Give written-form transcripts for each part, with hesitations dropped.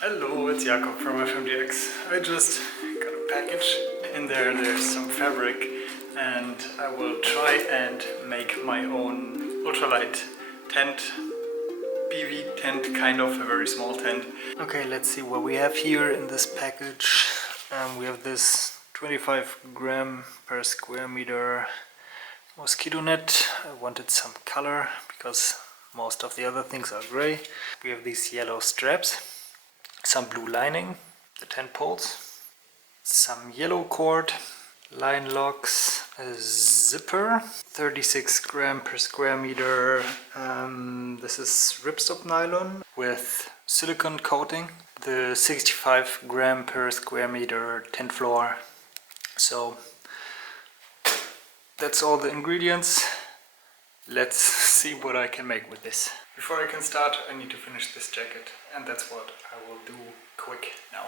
Hello, it's Jakob from FMDX. I just got a package. In there there's some fabric and I will try and make my own ultralight tent, PV tent, kind of a very small tent. Okay, let's see what we have here in this package. We have this 25 gram per square meter mosquito net. I wanted some color because most of the other things are gray. We have these yellow straps, some blue lining, the tent poles, some yellow cord, line locks, a zipper, 36 gram per square meter. This is ripstop nylon with silicone coating, the 65 gram per square meter tent floor. So that's all the ingredients. Let's see what I can make with this. Before I can start, I need to finish this jacket, and that's what I will do quick now.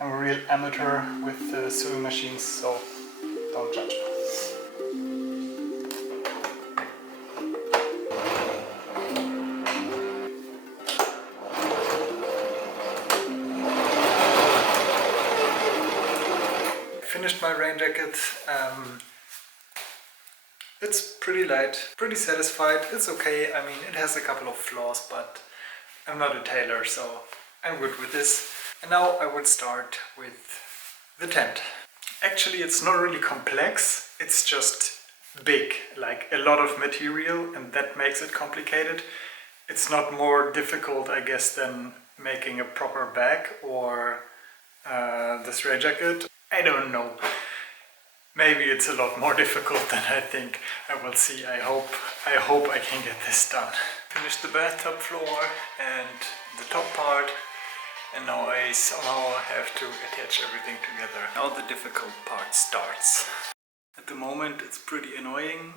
I'm a real amateur with sewing machines, so don't judge me. Finished my rain jacket. It's pretty light, pretty satisfied. It's okay. I mean, it has a couple of flaws, but I'm not a tailor, so I'm good with this. And now I would start with the tent. Actually, it's not really complex. It's just big, like a lot of material, and that makes it complicated. It's not more difficult, I guess, than making a proper bag or this rain jacket. I don't know. Maybe it's a lot more difficult than I think. I will see. I hope I can get this done. Finished the bathtub floor and the top part, and now I somehow have to attach everything together. Now the difficult part starts. At the moment it's pretty annoying.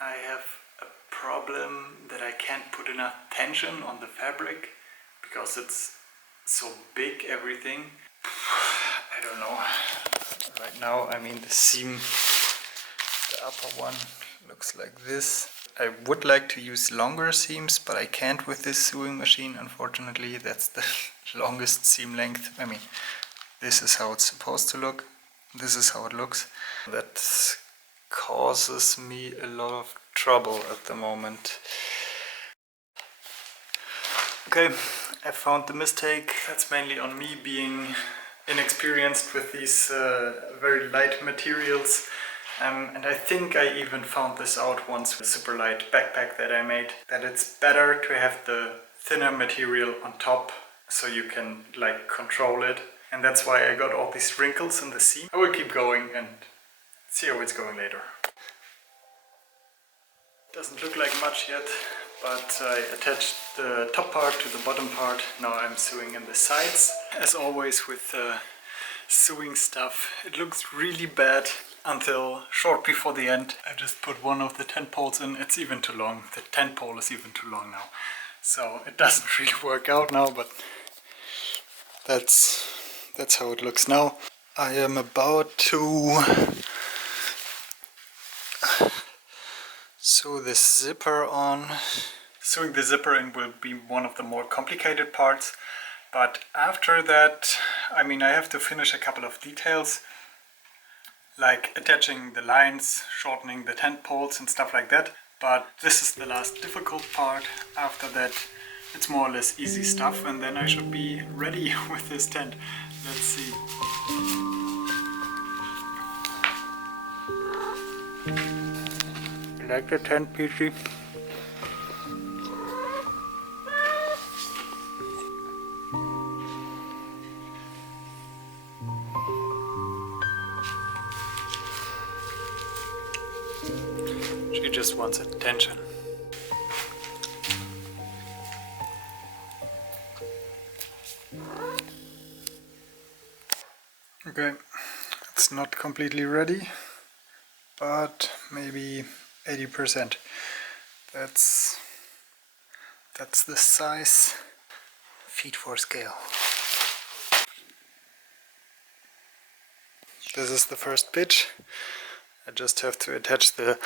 I have a problem that I can't put enough tension on the fabric because it's so big, everything. I don't know. Right now, I mean, the seam, the upper one looks like this. I would like to use longer seams, but I can't with this sewing machine, unfortunately. That's the longest seam length. I mean, this is how it's supposed to look. This is how it looks. That causes me a lot of trouble at the moment. Okay, I found the mistake. That's mainly on me being inexperienced with these very light materials, and I think I even found this out once with the superlight backpack that I made, that it's better to have the thinner material on top so you can like control it, and that's why I got all these wrinkles in the seam. I will keep going and see how it's going later. Doesn't look like much yet, but I attached the top part to the bottom part. Now I'm sewing in the sides. As always with sewing stuff, it looks really bad until short before the end. I just put one of the tent poles in. It's even too long. The tent pole is even too long now. So it doesn't really work out now, but that's how it looks now. I am about to sew this zipper on. Sewing the zipper in will be one of the more complicated parts, but after that, I mean, I have to finish a couple of details, like attaching the lines, shortening the tent poles and stuff like that, but this is the last difficult part. After that, it's more or less easy stuff, and then I should be ready with this tent. Let's see. Like the tent, Peachy? She just wants attention. Okay, it's not completely ready, but maybe 80%. That's the size. Feet for scale. This is the first pitch, I just have to attach the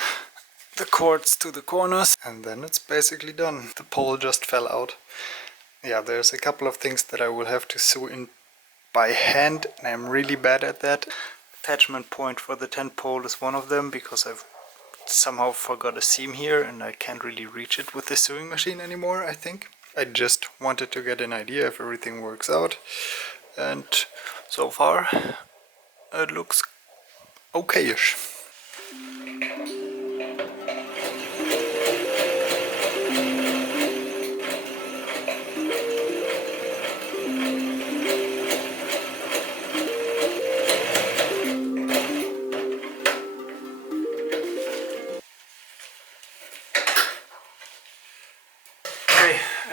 cords to the corners and then it's basically done. The pole just fell out. Yeah, there's a couple of things that I will have to sew in by hand and I'm really bad at that. Attachment point for the tent pole is one of them because I've somehow forgot a seam here and I can't really reach it with the sewing machine anymore, I think. I just wanted to get an idea if everything works out, and so far it looks okay-ish.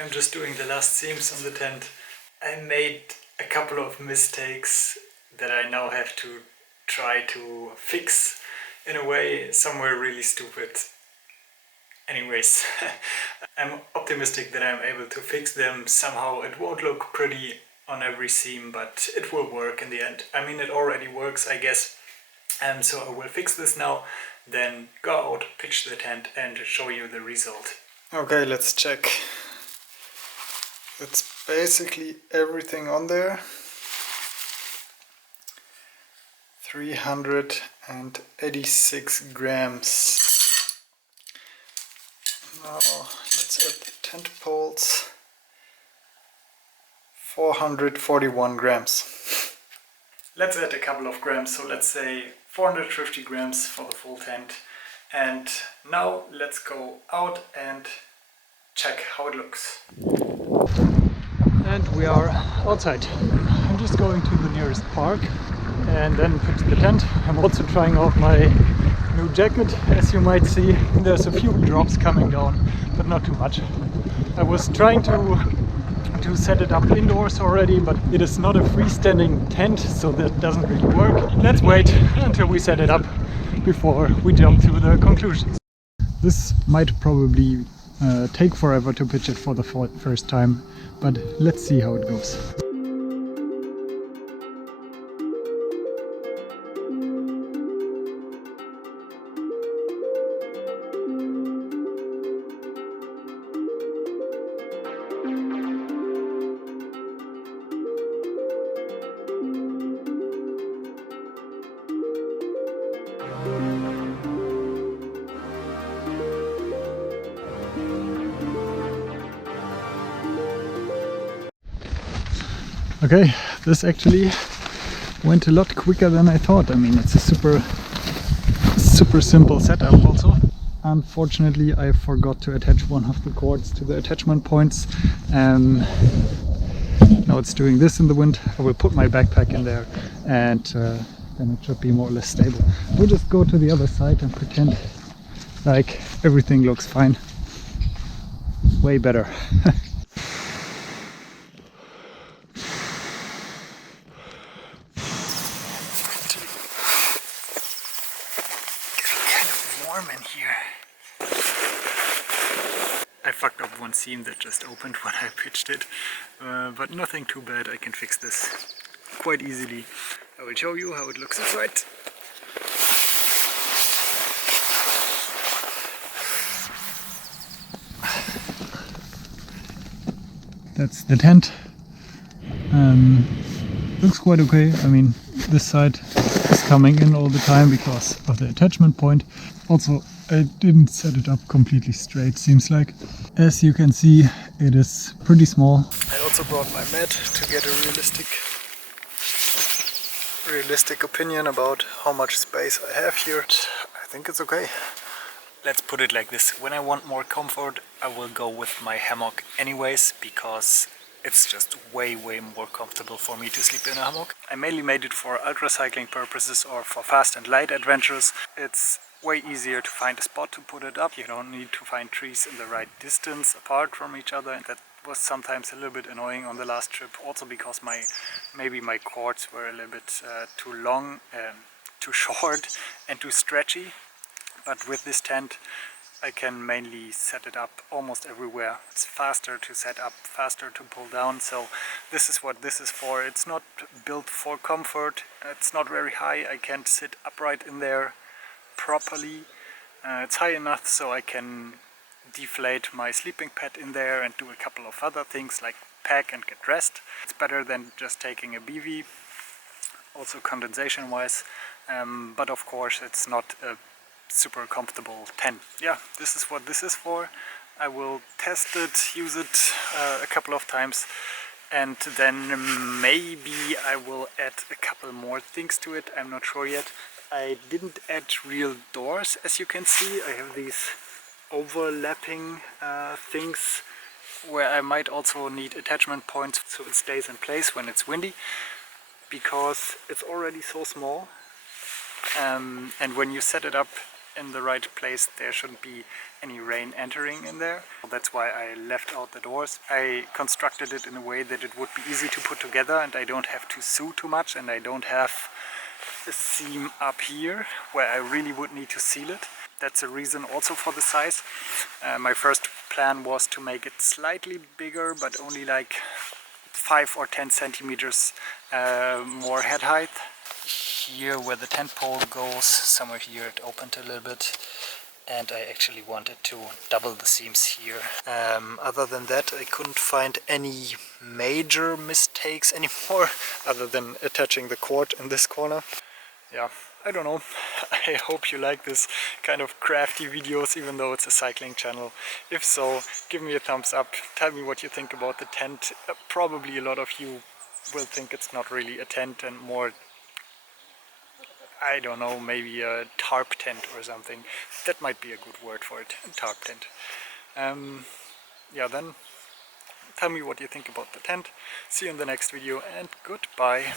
I'm just doing the last seams on the tent. I made a couple of mistakes that I now have to try to fix in a way. Some were really stupid. Anyways, I'm optimistic that I'm able to fix them somehow. It won't look pretty on every seam, but it will work in the end. I mean, it already works, I guess. So I will fix this now, then go out, pitch the tent and show you the result. Okay, let's check. It's basically everything on there. 386 grams. Now let's add the tent poles. 441 grams. Let's add a couple of grams, so let's say 450 grams for the full tent. And now let's go out and check how it looks. And we are outside. I'm just going to the nearest park and then pitch the tent. I'm also trying out my new jacket, as you might see. There's a few drops coming down, but not too much. I was trying to set it up indoors already, but it is not a freestanding tent, so that doesn't really work. Let's wait until we set it up before we jump to the conclusions. This might probably take forever to pitch it for the first time, but let's see how it goes. Okay, this actually went a lot quicker than I thought. I mean, it's a super simple setup also. Unfortunately, I forgot to attach one of the cords to the attachment points. Now it's doing this in the wind. I will put my backpack in there and then it should be more or less stable. We'll just go to the other side and pretend like everything looks fine. Way better. In here. I fucked up one seam that just opened when I pitched it, but nothing too bad. I can fix this quite easily. I will show you how it looks inside. That's the tent. Looks quite okay. I mean, this side is coming in all the time because of the attachment point. Also, I didn't set it up completely straight, seems like. As you can see, it is pretty small. I also brought my mat to get a realistic opinion about how much space I have here. I think it's okay. Let's put it like this. When I want more comfort, I will go with my hammock anyways, because it's just way more comfortable for me to sleep in a hammock. I mainly made it for ultra cycling purposes or for fast and light adventures. It's way easier to find a spot to put it up. You don't need to find trees in the right distance apart from each other, and that was sometimes a little bit annoying on the last trip, also because maybe my cords were a little bit too long, too short and too stretchy. But with this tent I can mainly set it up almost everywhere. It's faster to set up, faster to pull down, so this is what this is for. It's not built for comfort, it's not very high, I can't sit upright in there. properly. It's high enough so I can deflate my sleeping pad in there and do a couple of other things like pack and get dressed. It's better than just taking a BV, also condensation wise, but of course it's not a super comfortable tent. Yeah, this is what this is for. I will test it, use it a couple of times, and then maybe I will add a couple more things to it. I'm not sure yet. I didn't add real doors, as you can see. I have these overlapping things where I might also need attachment points so it stays in place when it's windy, because it's already so small, and when you set it up in the right place there shouldn't be any rain entering in there. That's why I left out the doors. I constructed it in a way that it would be easy to put together and I don't have to sew too much, and I don't have a seam up here where I really would need to seal it. That's a reason also for the size. My first plan was to make it slightly bigger, but only like 5 or 10 centimeters more head height. Here where the tent pole goes, somewhere here it opened a little bit, and I actually wanted to double the seams here. Other than that I couldn't find any major mistakes anymore other than attaching the cord in this corner. Yeah, I don't know. I hope you like this kind of crafty videos, even though it's a cycling channel. If so, give me a thumbs up, tell me what you think about the tent. Probably a lot of you will think it's not really a tent and more, I don't know, maybe a tarp tent or something. That might be a good word for it, a tarp tent. Yeah, then tell me what you think about the tent. See you in the next video and goodbye.